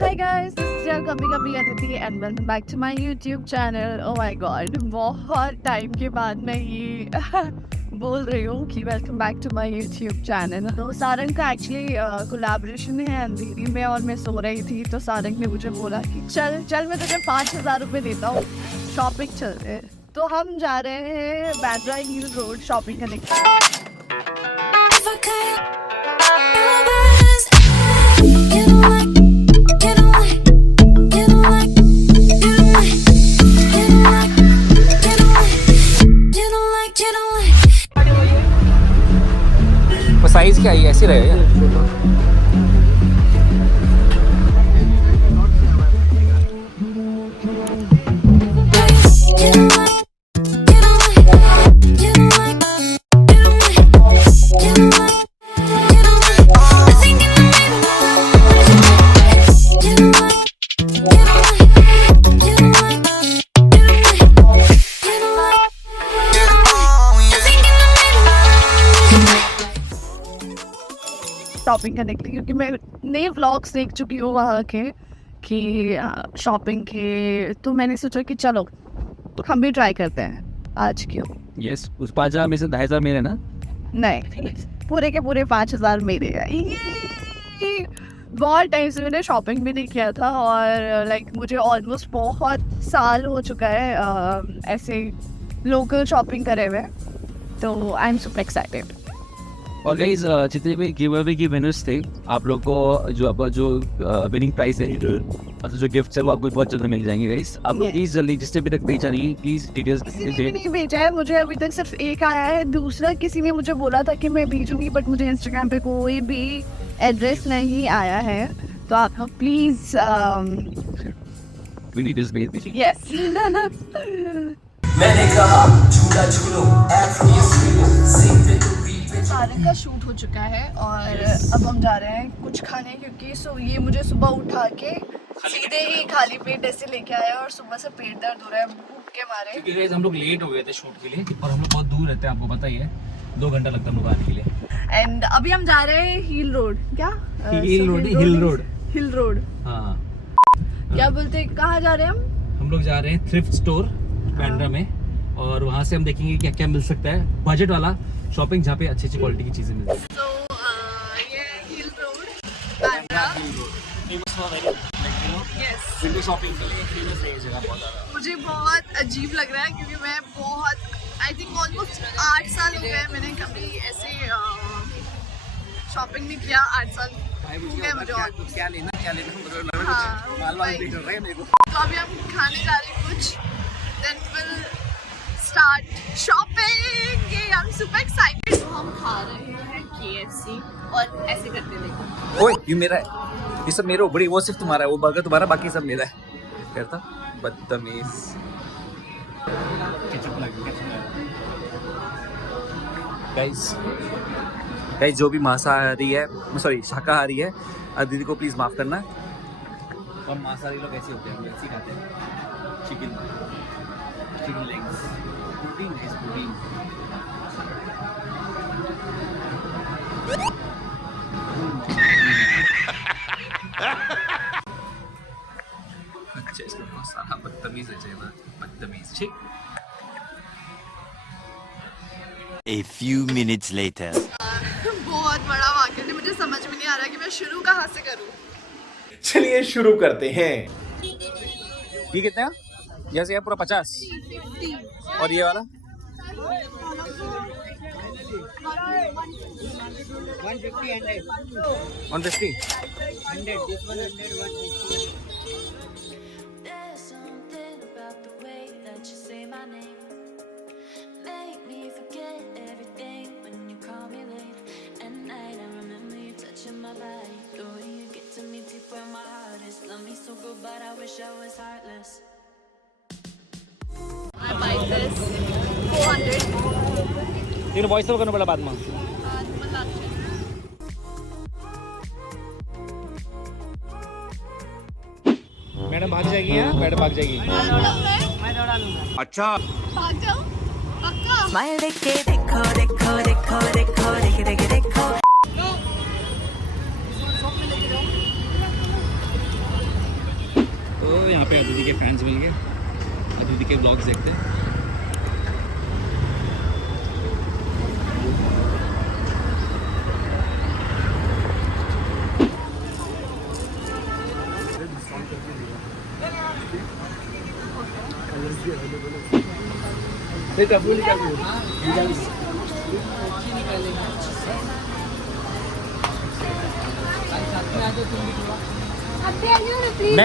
Hi guys, this is your कभी कभी Aditi and welcome back to my YouTube channel. Oh my god, बहुत time के बाद मैं ये बोल रही हूँ कि welcome back to my YouTube channel. तो सारंग का एक्चुअली कोलैबोरेशन है अंधेरी में और मैं सो रही थी तो सारंग ने मुझे बोला कि चल चल मैं तुझे 5,000 रुपये देता हूँ, शॉपिंग चलते हैं। तो हम जा रहे हैं बांद्रा हिल रोड शॉपिंग करने के लिए। साइज क्या है, ऐसे रहेगा शॉपिंग करने के लिए, क्योंकि मैं नए व्लॉग्स देख चुकी हूँ वहाँ के कि शॉपिंग के, तो मैंने सोचा कि चलो हम भी ट्राई करते हैं आज क्यों। यस, उस 5,000 में से 2,500 मेरे ना। नहीं, पूरे के पूरे 5,000 मेरे हैं। बहुत टाइम से मैंने शॉपिंग भी नहीं किया था और लाइक मुझे ऑलमोस्ट बहुत साल हो चुका है ऐसे लोकल शॉपिंग करे हुए, तो आई एम सुपर एक्साइटेड। और गाइस, जितने भी गिव अवे की विनर्स थे, आप लोग को जो विनिंग प्राइस है, मतलब जो गिफ्ट है, वो आपको बहुत जल्द मिल जाएंगे गाइस। आप प्लीज जल्दी, जिसने भी तक भेजा नहीं, प्लीज डिटेल्स नहीं भेजा है मुझे, अभी तक सिर्फ एक आया है। दूसरा किसी ने मुझे बोला था कि मैं भेजूंगी, बट मुझे इंस्टाग्राम पे कोई भी एड्रेस नहीं आया है। तो आप लोग प्लीज यस मैंने कहा झूला झूलो सारंग का शूट हो चुका है और अब हम जा रहे हैं कुछ खाने, क्योंकि ये मुझे सुबह उठा के सीधे ही खाली पेट ऐसे लेके आया और सुबह से पेट दर्द हो रहा है भूख के मारे। क्योंकि गाइस हम लोग लेट हो गए थे शूट के लिए और हम लोग बहुत दूर रहते हैं, आपको पता ही है, 2 घंटा लगता है हम लोग आने के लिए। एंड अभी हम जा रहे हैं हिल रोड। क्या हिल रोड हाँ, क्या बोलते हैं, कहाँ जा रहे हैं हम लोग जा रहे हैं थ्रिफ्ट स्टोर बांद्रा में, और वहाँ से हम देखेंगे क्या क्या मिल सकता है, बजट वाला शॉपिंग जहाँ पे अच्छी अच्छी क्वालिटी की चीजें मिलती हैं। तो ये हिल रोड बांद्रा विंडो शॉपिंग के लिए फेमस है ये जगह बहुत ज़्यादा। मुझे बहुत अजीब लग रहा है क्योंकि मैं बहुत आई थिंक ऑलमोस्ट 8 साल हो गए मैंने कभी ऐसे शॉपिंग नहीं किया। 8 साल हो गए मुझे ऑलमोस्ट। क्या लेना हाँ, मालवा भी कर रहे हैं मेरे को। तो अभी हम खाने जा रहे हैं कुछ, देन विल स्टार्ट शॉपिंग। ये हम सुपर एक्साइटेड। तो हम खा रहे हैं KFC और ऐसे करते देखो। ओए ये मेरा है, ये सब मेरा बड़ी, वो सिर्फ तुम्हारा है, वो बर्गर तुम्हारा, बाकी सब मेरा है। कहता बदतमीज। गाइस जो भी मांसाहारी है, सॉरी शाकाहारी है, दीदी को प्लीज माफ करना। और मांसाहारी लोग ऐसे होते हैं, हम ऐसे ही खाते हैं चिकन लेग्स, प्रोटीन है, प्रोटीन। अच्छा, इसमें बहुत सारा बदतमीज है, चाहिए बदतमीज। ठीक। A few minutes later. बहुत बड़ा वाक्य है, मुझे समझ में नहीं आ रहा कि मैं शुरू कहाँ से करूँ। चलिए शुरू करते हैं। ये कितने हैं? जैसे ये पूरा 50 और ये वाला 150 There's something about the way that you say my name. Make me forget everything when you call me late at night. I remember you touching my body, the way you get to me deep where my heart is. Love me so good, but I wish I was heartless. I buy this 400. लेकिन voice तो करना पड़ा बाद में। Madam भाग जाएगी, यहाँ madam भाग जाएगी। अच्छा भाग जाओ पक्का। Smile देखे देखो देखो देखो देखो देखे देखे देखो। तो यहाँ पे अदिति के फैंस मिल गए, अदिति के ब्लॉग्स देखते हैं।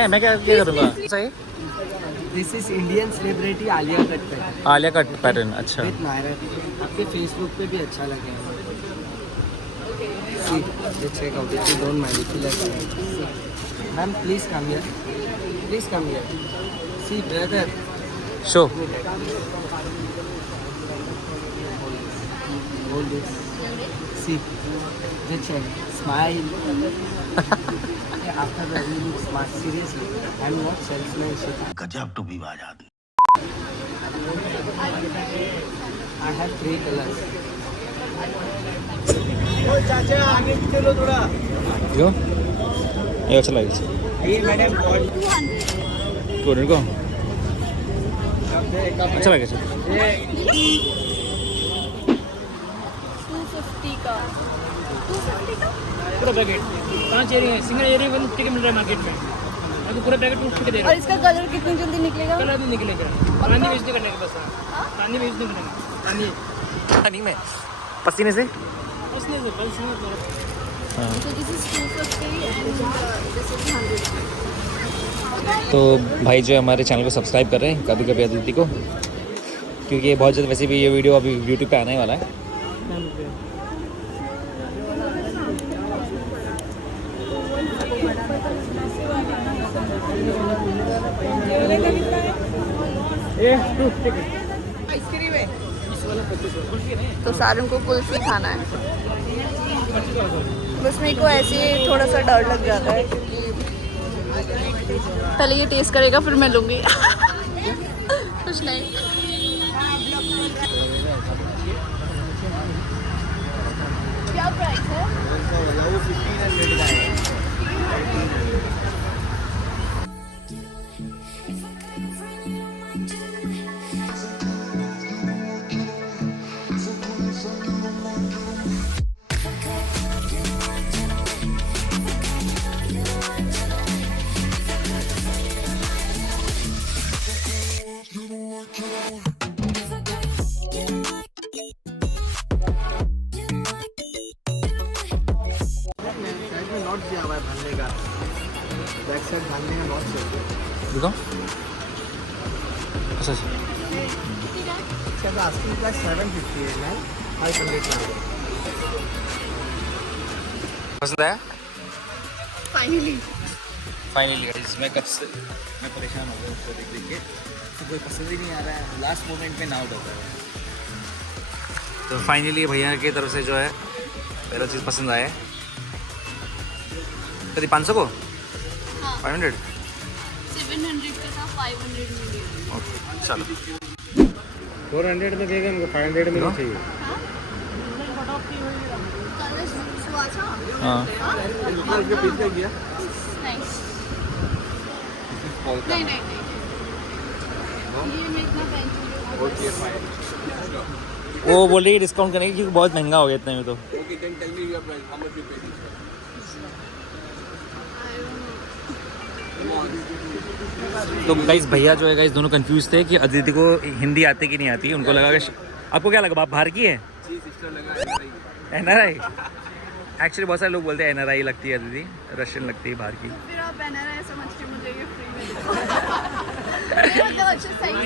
मैं क्या करूँगा? सही। This is Indian celebrity Alia cut pattern Alia cut pattern, अच्छा। विद नायरा। आपके फेसबुक पे भी अच्छा लगेगा। See let's check out if you don't mind if you like. Ma'am please come here, please come here. See brother, show. Hold this. See just check, smile. After the you look smart. Seriously, I'm not salesmanship. गजब to be बात। I have 3 colors. यो ये अच्छा लगे। ये madam tour को अच्छा लगे। 250 का 250 का पूरा पैकेट 5 इयरिंग है, सिंगल इयरिंग 150 के मिल रहा है मार्केट में। अभी पूरा पैकेट 250 के दे रहा और है। इसका कलर कितनी जल्दी निकलेगा? कलर भी निकलेगा, पानी वेस्ट नहीं करने का बस। पानी वेस्ट नहीं करने का, पानी पानी में पसीने से। उसने से बस में So this is 250 and this is 100. तो भाई जो है हमारे चैनल को सब्सक्राइब कर रहे हैं कभी कभी अदिति को, क्योंकि ये बहुत जल्द वैसे भी ये वीडियो अभी यूट्यूब पे आने ही वाला है। तो सारंग को कुल्फी खाना है, बस मेरे को ऐसे थोड़ा सा डर लग जाता है क्योंकि पहले ये टेस्ट करेगा फिर मैं लूँगी। कुछ नहीं। क्या प्राइस है? नॉट दिया हुआ है भरने का, बैक साइड भरने का नॉट चाहिए। देखो अच्छा इसका आस्किंग प्राइस 750 है मैम, 500 का। पसंद आया? फाइनली फाइनली गाइस, मैं कब से परेशान हो गया उसको देख देख के, तो कोई पसंद ही नहीं आ रहा है, लास्ट मोमेंट में ना होता है। तो फाइनली भैया की तरफ से जो है पहला चीज़ पसंद आया है। कभी 500 को 500 700 का था, 500 में। ओके चलो 400 में देगा, हमको 500 में नहीं चाहिए। हाँ नहीं नहीं नहीं, ये मैं इतना पहन वो बोल रही है डिस्काउंट करेंगे क्योंकि बहुत महंगा हो गया इतने में। तो गाइस भैया जो है गाइस दोनों कंफ्यूज थे कि अदिति को हिंदी आती कि नहीं आती। उनको लगा कि आपको क्या लगा, आप बाहर की है? NRI। एक्चुअली बहुत सारे लोग बोलते हैं NRI लगती है अदिति, रशियन लगती है बाहर की। फिर आप NRI समझ के मुझे ये फ्री में दे दो। अच्छा सही है।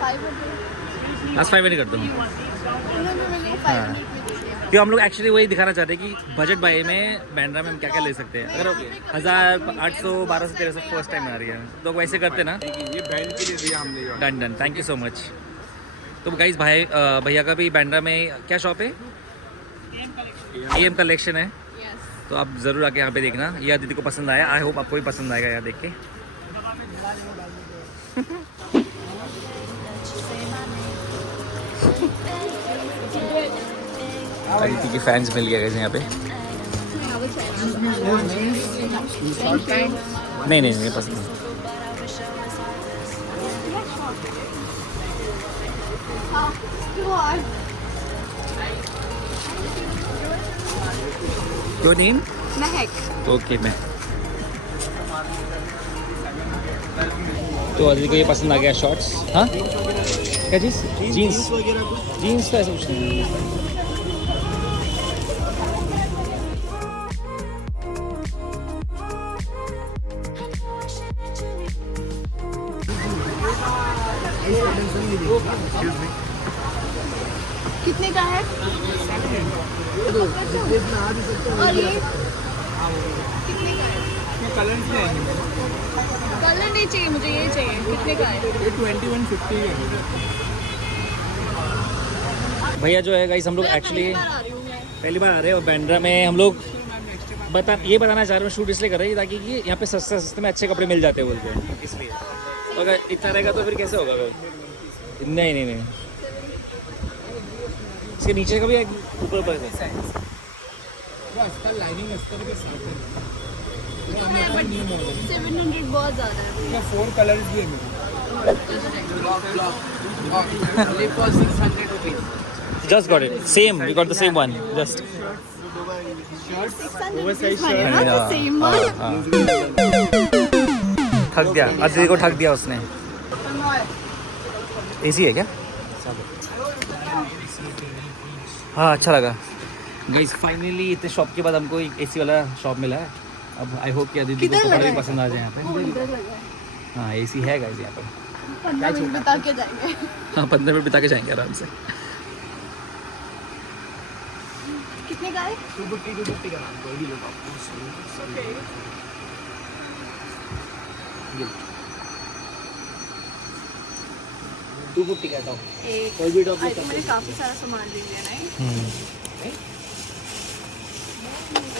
500 लास्ट 500 कर दो। उन्होंने मेरे को 500 में दे दिया। क्यों हम लोग एक्चुअली वही दिखाना चाहते हैं कि बजट बाई में बैंड्रा में हम क्या क्या ले सकते हैं। अगर 1800 1200 1300 फर्स्ट टाइम आ रही है तो वैसे करते ना। ये बैंड के लिए दिया हमने। Done done, thank you so much. तो गाइस भाई भैया का भी बैंड्रा में क्या शॉप है? AM कलेक्शन है, तो आप ज़रूर आके यहाँ पे देखना। ये अदिति को पसंद आया, आई होप आपको भी पसंद आएगा यहाँ देख के। अदिति के फैंस मिल गए यहाँ पे। नहीं नहीं नहीं पसंद नहीं। Your name? महक। ओके मैं तो अदिति को ये पसंद आ गया शॉर्ट्स। हाँ क्या चीज़? जीन्स जीन्स तो ऐसा कुछ नहीं है। कितने का है? और ये कितने का है? कलर से कलर नहीं चाहिए मुझे, ये चाहिए। कितने का है? ये 2150 है। भैया जो है गाइस हम लोग एक्चुअली पहली बार आ रही हूँ मैं। पहली बार आ रहे हैं और बैंड्रा में हम लोग ये बताना चाह रहे हैं शूट इसलिए कर रहे हैं ताकि कि यहाँ पे सस्ते सस्ते में अच्छे कपड़े मिल जाते हैं बोलते हैं, इसलिए। तो अगर इतना रहेगा तो फिर कैसे होगा? नहीं नहीं नहीं, इसके नीचे का भी ऊपर ऊपर है। इसका लाइनिंग अस्तर के साथ है। 700 बहुत ज़्यादा है। इसका 4 कलर्स भी है मेरे। Only for 600 rupees. Just got it. Same. We got the same one. Just. 600 rupees मांगे ना, तो same one। ठग दिया, अदिति को ठग दिया उसने। एसी है क्या? हाँ अच्छा लगा। गाइस फाइनली इतने शॉप के बाद हमको एक एसी वाला शॉप मिला है। अब आई होप कि अदिति को कपड़े भी पसंद आ जाए यहाँ पे। हाँ एसी है गाइस यहाँ पे। 15 मिनट बिता के जाएंगे। हाँ 15 मिनट बिता के जाएंगे आराम से। कितने का है? 250 का नाम कोई भी लो आपको। टू 250 का टॉप। कोई भी टॉप तो मैंने काफ़ी सारा सामान ले लिया नहीं।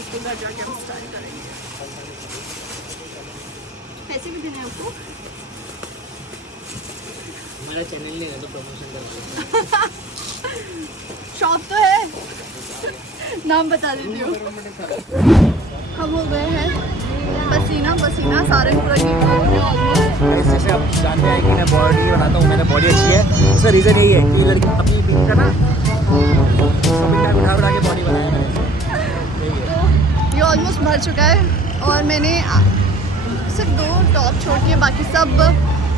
इसको घर जाके हम स्टार्ट करेंगे। पैसे भी देने हैं आपको? हमारा चैनल नहीं है तो प्रमोशन कर शॉप तो है, नाम बता देती हूँ। हम हो गए हैं पसीना पसीना, सारंगपुरा की। जैसे आप जानते हैं कि मैं बॉडी बनाता हूँ, मैंने बॉडी अच्छी है। उसका रीज़न यही है कि लड़की अपनी पिक का ना उठा के बॉडी बनाया मैंने। ये ऑलमोस्ट भर चुका है और मैंने सिर्फ 2 टॉप छोड़ के बाकी सब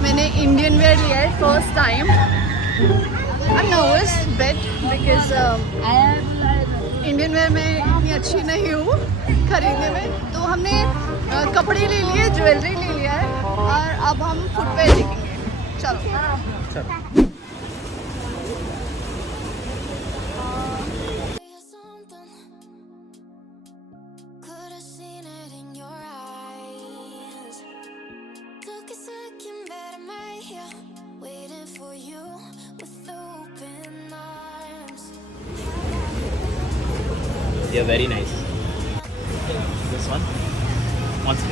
मैंने इंडियन वेयर लिया है first time. I am nervous but because Indian wear में इतनी अच्छी नहीं हूँ खरीदने में। तो हमने कपड़े ले लिए, ज्वेलरी ले लिया है और अब हम फुटवेयर देखेंगे। चलो Could have seen it in your eyes. Took a second, but I'm right here, waiting for you with open arms. They are very nice. This one? What's it?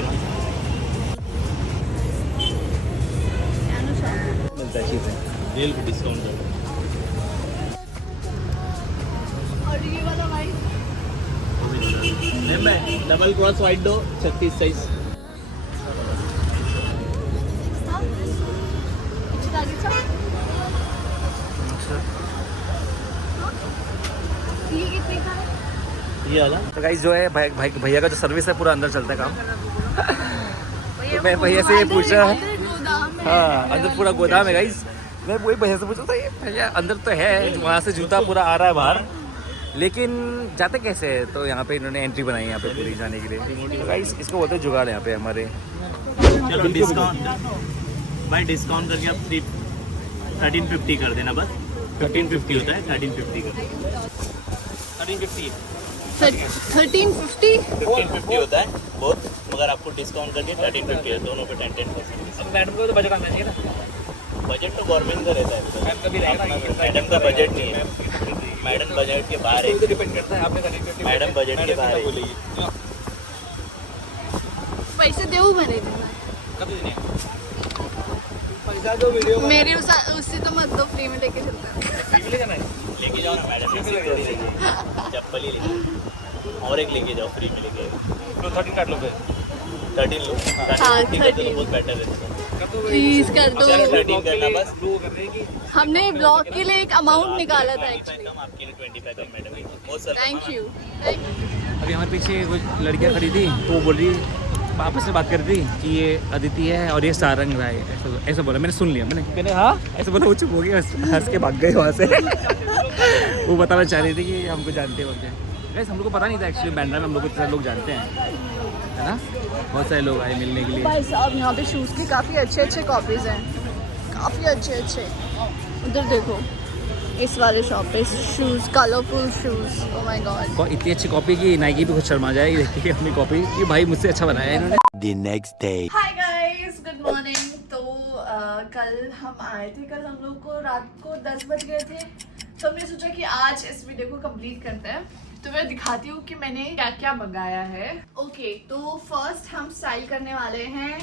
मिलता है चीज़ें। रेल पे डिस्काउंट कर दो। और ये वाला भाई डबल क्रॉस वाइट दो 36 साइज। ये कितने का है? ये वाला तो गाइस जो है भैया का जो सर्विस है पूरा अंदर चलता है काम। तो मैं भैया से ये पूछ रहा है। हाँ अंदर पूरा गोदाम है गाइस। मैं वही भैया से पूछ रहा था, ये भैया अंदर तो है, वहाँ से जूता पूरा आ रहा है बाहर, लेकिन जाते कैसे है? तो यहाँ पे इन्होंने एंट्री बनाई है यहाँ पे पूरी जाने के लिए। तो गाइस इसको बोलते हैं जुगाड़ यहाँ पे हमारे। चलो डिस्काउंट भाई, डिस्काउंट करके आप 1350 कर देना बस। 1550 होता है, 1350 कर देना। 1350 1350 1550 होता है बहुत, मगर आपको डिस्काउंट करके 1350 है, दोनों पे 10%। अब मैडम को तो बजट आना चाहिए ना। बजट तो गवर्नमेंट का रहता है, मैम कभी मैडम का बजट नहीं है, मैडम बजट के बाहर है, डिपेंड करता है आपने मैडम बजट के बाहर है। पैसे देऊ मैंने कभी नहीं मेरे उससे तो मत दो, फ्री में लेके चलता है। फैमिली का नहीं लेके जाओ ना मैडम, चप्पल ही लेके और एक लेके जाओ, फ्री में लेके तो 13 काट लो फिर। 13 लो। हाँ, 13 13 बहुत बेटर है। प्लीज कर दो। 13 करना बस। हमने ब्लॉग के लिए एक अमाउंट निकाला था एक्चुअली। आपके लिए 25 कम मैडम। बहुत थैंक यू। अभी हमारे पीछे कुछ लड़कियां खड़ी थी, तो वो बोल रही आपस में बात कर रही थी कि ये अदिति है और ये सारंग राय, ऐसा बोला। मैंने सुन लिया, मैंने हाँ ऐसा बोला, वो चुप हो गया, हंस के भाग गए वहाँ से। वो बताना चाह रही थी कि हमको जानते हो क्या। गाइस हम लोग को पता नहीं था एक्चुअली बैंड्रा में हम लोग को इतने लोग जानते हैं, है ना। बहुत सारे लोग आए मिलने के लिए। भाई साहब यहाँ पे शूज़ के काफ़ी अच्छे कॉपीज़ हैं, काफ़ी अच्छे। उधर देखो इस वाले शॉप पे shoes, colourful shoes. Oh my God, इतनी अच्छी कॉपी की नाइकी भी खुद शर्मा जाए ये देखिए अपनी कॉपी। ये भाई मुझसे अच्छा बनाया है इन्होंने। The next day. Hi guys, good morning. तो कल हम आए थे, कल हम लोग को रात को 10 बज गए थे, तो हमने सोचा कि आज इस वीडियो को कंप्लीट करते हैं। तो मैं दिखाती हूँ कि मैंने क्या क्या मंगाया है। ओके, तो फर्स्ट हम स्टाइल करने वाले हैं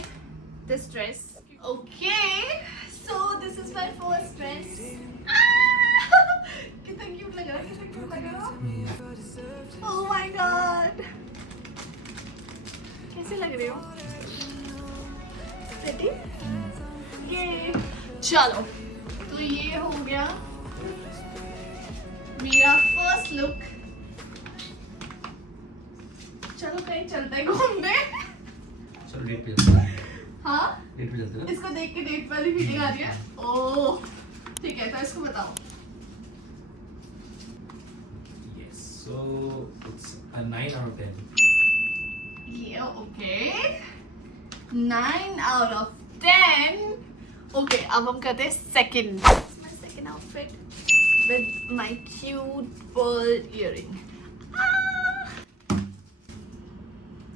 this dress. Okay, so this is my first dress. कितना क्यूट लग रहा है, कितना क्यूट लग रहा है। ओह माय गॉड, कैसे लग रहे हो? रेडी? ये चलो, तो ये हो गया मेरा फर्स्ट लुक। चलो कहीं चलते हैं घूमने। चलो डेट पे चलते हैं। हाँ, डेट पे चलते हैं। इसको देख के डेट वाली फीलिंग आ रही है। ओह ठीक है, तो इसको बताओ। Yes, so it's a 9 out of 10. ये ओके, 9 out of 10। ओके, अब हम करते हैं second. My second outfit with my cute pearl earring.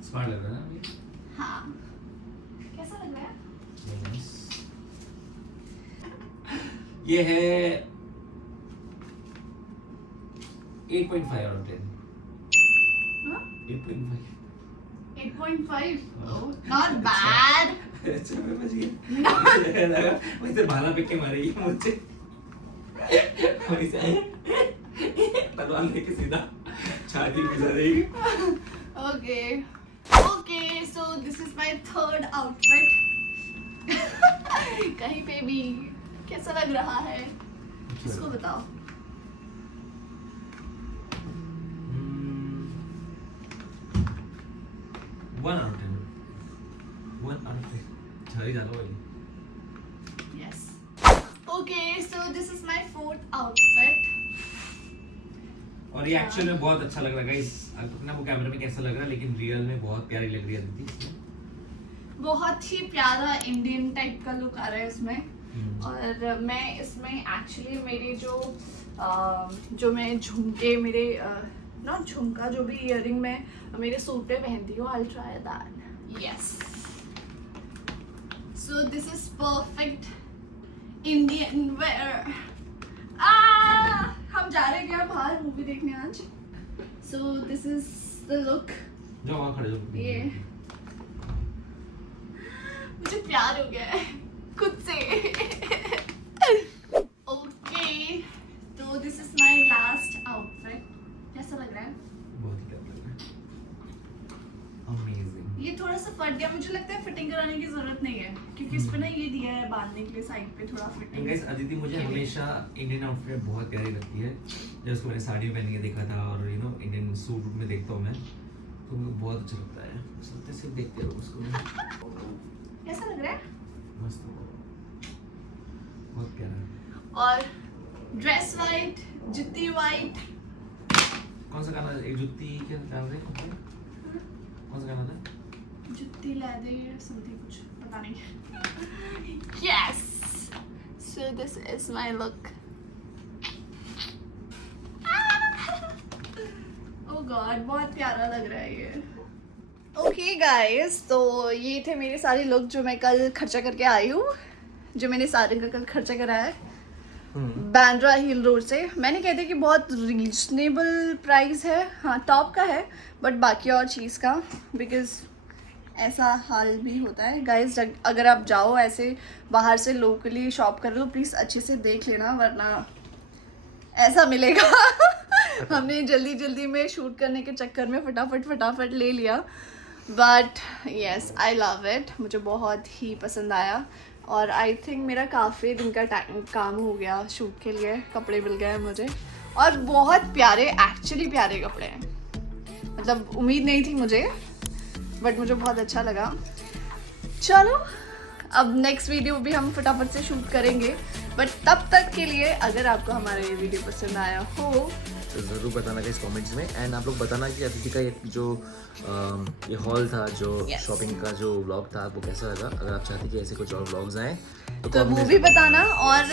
Smart लग रहा है ना ये? हाँ, कैसा लग रहा है? Nice. ये है 8.5 out of 10. हाँ? 8.5. 8.5, not bad। अच्छा मैं बच गया। लगा मैं इधर भाला फेंक के मारेगी मुझे। वैसे तलवार लेके सीधा छाती में घुसा देगी। Okay, so this is my third outfit. कहीं पे भी कैसा लग रहा है इसको बताओ। 1 out of 10. 1 out of 10. झाड़ी डालो भाई। Yes. Okay, so this is my fourth outfit. और ये एक्चुअल में बहुत अच्छा लग रहा है गाइस। अब पता ना वो कैमरा में कैसा लग रहा है, लेकिन रियल में बहुत प्यारी लग रही है दीदी। बहुत ही प्यारा इंडियन टाइप का लुक आ रहा है इसमें। और मैं इसमें एक्चुअली मेरे जो मैं झुमके, मेरे नॉट झुमका, जो भी इयररिंग में मेरे सूट पे पहनती हूँ, I will try that. Yes, so this is perfect Indian wear. हम जा रहे हैं क्या बाहर मूवी देखने आज? So this is the look. जाओ वहाँ खड़े हो। ये मुझे प्यार हो गया है खुद से। ओके, तो this is my last outfit. कैसा लग रहा है? बहुत ही प्यारा लग रहा है। अमेजिंग। ये थोड़ा सा फट गया, मुझे लगता है फिटिंग कराने की जरूरत नहीं है, क्योंकि इस पे ना ये दिया है बांधने के लिए साइड पे थोड़ा फिटिंग। गाइस अदिति मुझे हमेशा इंडियन आउटफिट बहुत प्यारी लगती है। जब उसको मैंने साड़ी पहन के देखा था और यू नो इंडियन सूट में देखता हूँ मैं, तो मुझे बहुत अच्छा लगता है। सोचते सिर्फ देखते रहो उसको। कैसा लग रहा है? मस्त, बहुत प्यारा। और ड्रेस वाइट, जुत्ती वाइट। कौन सा गाना? एक जुत्ती क्या डाल रहे हैं? कौन सा गाना था? जुत्ती लेदे समथिंग, कुछ पता नहीं। Yes, so this is my look. Oh God, बहुत प्यारा लग रहा है ये। ओके गाइस, तो ये थे मेरे सारे लुक जो मैं कल खर्चा करके आई हूँ, जो मैंने सारंग का कल खर्चा कराया है बांद्रा हिल रोड से। मैंने कहते कि बहुत रीजनेबल प्राइस है। हाँ, टॉप का है बट बाकी और चीज़ का, बिकॉज ऐसा हाल भी होता है गाइस। अगर आप जाओ ऐसे बाहर से लोकली शॉप कर रहे हो, प्लीज़ अच्छे से देख लेना, वरना ऐसा मिलेगा हमने जल्दी जल्दी में शूट करने के चक्कर में फटाफट ले लिया, but yes I love it, मुझे बहुत ही पसंद आया। और आई थिंक मेरा काफ़ी दिन का टाइम काम हो गया शूट के लिए, कपड़े मिल गए मुझे और बहुत प्यारे, एक्चुअली प्यारे कपड़े हैं, मतलब उम्मीद नहीं थी मुझे, बट मुझे बहुत अच्छा लगा। चलो अब नेक्स्ट वीडियो भी हम फटाफट से शूट करेंगे, बट तब तक के लिए अगर आपको हमारा ये वीडियो पसंद आया हो तो ज़रूर बताना इस कमेंट्स में, एंड आप लोग बताना कि अदिति का ये जो ये हॉल था, जो Yes. शॉपिंग का जो व्लॉग था, आपको कैसा लगा। अगर आप चाहते कि ऐसे कुछ और व्लॉग्स आएँ तो comment वो में भी बताना, और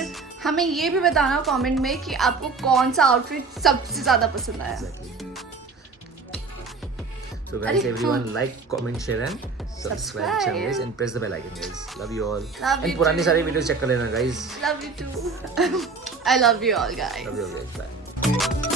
हमें ये भी बताना कमेंट में कि आपको कौन सा आउटफिट सबसे ज़्यादा पसंद आया। So guys, अरे, everyone हाँ। like, comment, share and subscribe Subscribe. channel guys, and press the bell icon guys. Love you all. Love and you पुरानी too. सारी वीडियोस चेक कर लेना guys. Love you too. I love you all guys. Love you all guys. Bye.